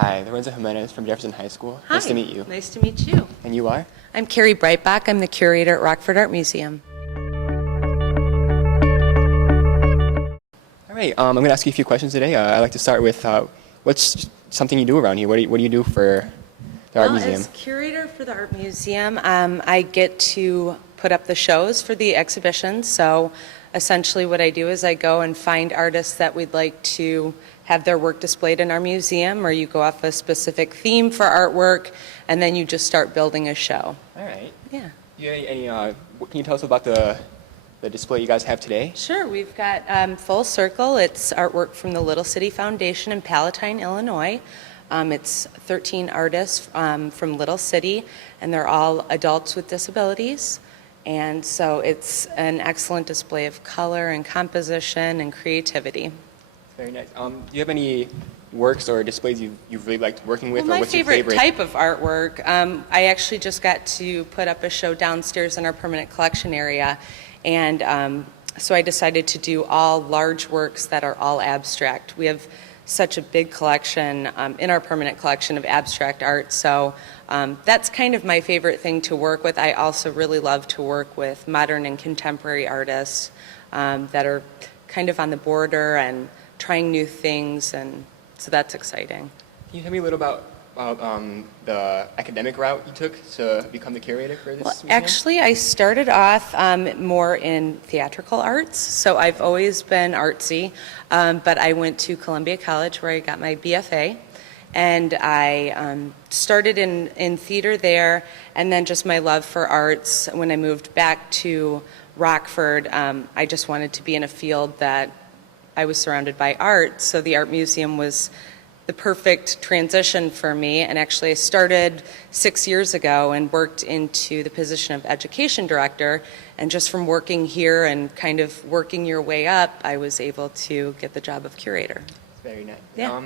Hi, Lorenzo Jimenez from Jefferson High School. Hi. Nice to meet you. Nice to meet you. And you are? I'm Carrie Breitbach. I'm the curator at Rockford Art Museum. All right, I'm going to ask you a few questions today. I'd like to start with what's something you do around here? What do you do for the art museum? As curator for the art museum, I get to put up the shows for the exhibitions. So essentially what I do is I go and find artists that we'd like to have their work displayed in our museum, or you go off a specific theme for artwork, and then you just start building a show. All right. Yeah. Can you tell us about the display you guys have today? Sure. We've got Full Circle. It's artwork from the Little City Foundation in Palatine, Illinois. It's 13 artists from Little City, and they're all adults with disabilities. And so it's an excellent display of color and composition and creativity. Very nice. Do you have any works or displays you've really liked working with? Well, or my what's your favorite type of artwork, I actually just got to put up a show downstairs in our permanent collection area. And so I decided to do all large works that are all abstract. We have such a big collection in our permanent collection of abstract art. So that's kind of my favorite thing to work with. I also really love to work with modern and contemporary artists that are kind of on the border and trying new things, and so that's exciting. Can you tell me a little about the academic route you took to become the curator for this museum? Actually, I started off more in theatrical arts, so I've always been artsy, but I went to Columbia College where I got my BFA, and I started in theater there, and then just my love for arts. When I moved back to Rockford, I just wanted to be in a field that I was surrounded by art, so the art museum was the perfect transition for me. And actually I started 6 years ago and worked into the position of education director, and just from working here and kind of working your way up, I was able to get the job of curator. Very nice. Yeah.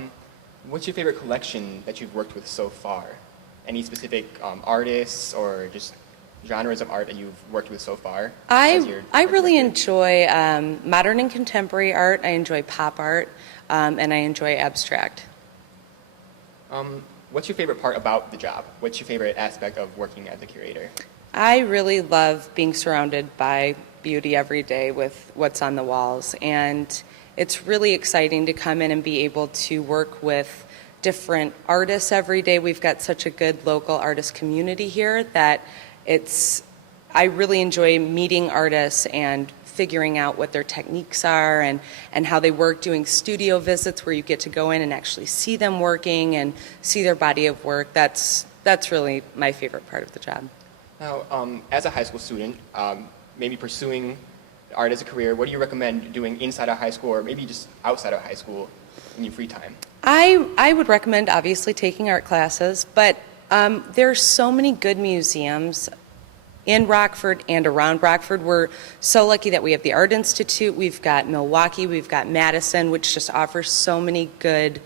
What's your favorite collection that you've worked with so far? Any specific artists or just genres of art that you've worked with so far? I really enjoy modern and contemporary art. I enjoy pop art, and I enjoy abstract. What's your favorite part about the job? What's your favorite aspect of working as a curator? I really love being surrounded by beauty every day with what's on the walls, and it's really exciting to come in and be able to work with different artists every day. We've got such a good local artist community here that I really enjoy meeting artists and figuring out what their techniques are and how they work, doing studio visits where you get to go in and actually see them working and see their body of work. That's really my favorite part of the job. Now, as a high school student, maybe pursuing art as a career, what do you recommend doing inside of high school or maybe just outside of high school in your free time? I would recommend obviously taking art classes, but there are so many good museums in Rockford and around Rockford. We're so lucky that we have the Art Institute, we've got Milwaukee, we've got Madison, which just offers so many good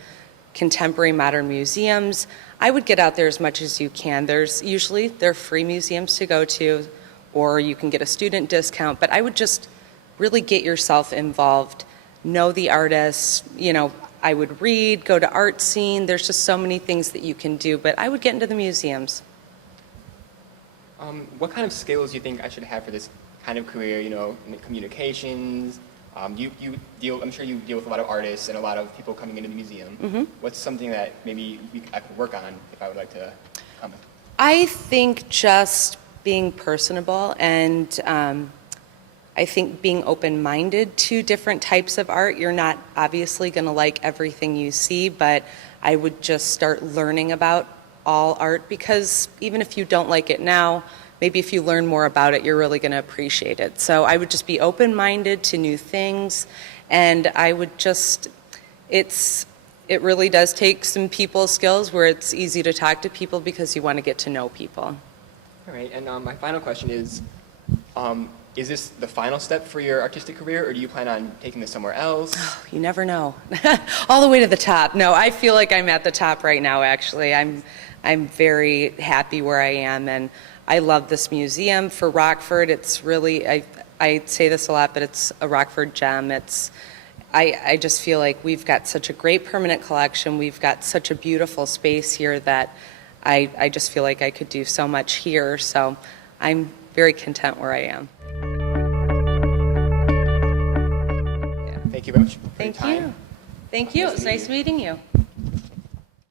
contemporary modern museums. I would get out there as much as you can. They're free museums to go to, or you can get a student discount, but I would just really get yourself involved, know the artists, I would read, go to art scene. There's just so many things that you can do, but I would get into the museums. What kind of skills do you think I should have for this kind of career, in communications? I'm sure you deal with a lot of artists and a lot of people coming into the museum. Mm-hmm. What's something that maybe I could work on if I would like to come? I think just being personable, and I think being open-minded to different types of art. You're not obviously going to like everything you see, but I would just start learning about all art, because even if you don't like it now, maybe if you learn more about it, you're really going to appreciate it. So I would just be open-minded to new things, and I would just, it really does take some people skills where it's easy to talk to people because you want to get to know people. All right, and my final question is this the final step for your artistic career, or do you plan on taking this somewhere else? Oh, you never know. All the way to the top. No, I feel like I'm at the top right now, actually. I'm very happy where I am, and I love this museum for Rockford. It's really, I say this a lot, but it's a Rockford gem. I just feel like we've got such a great permanent collection. We've got such a beautiful space here that I just feel like I could do so much here. So I'm very content where I am. Thank you very much for your Thank time. you. Thank you. It was nice meeting you.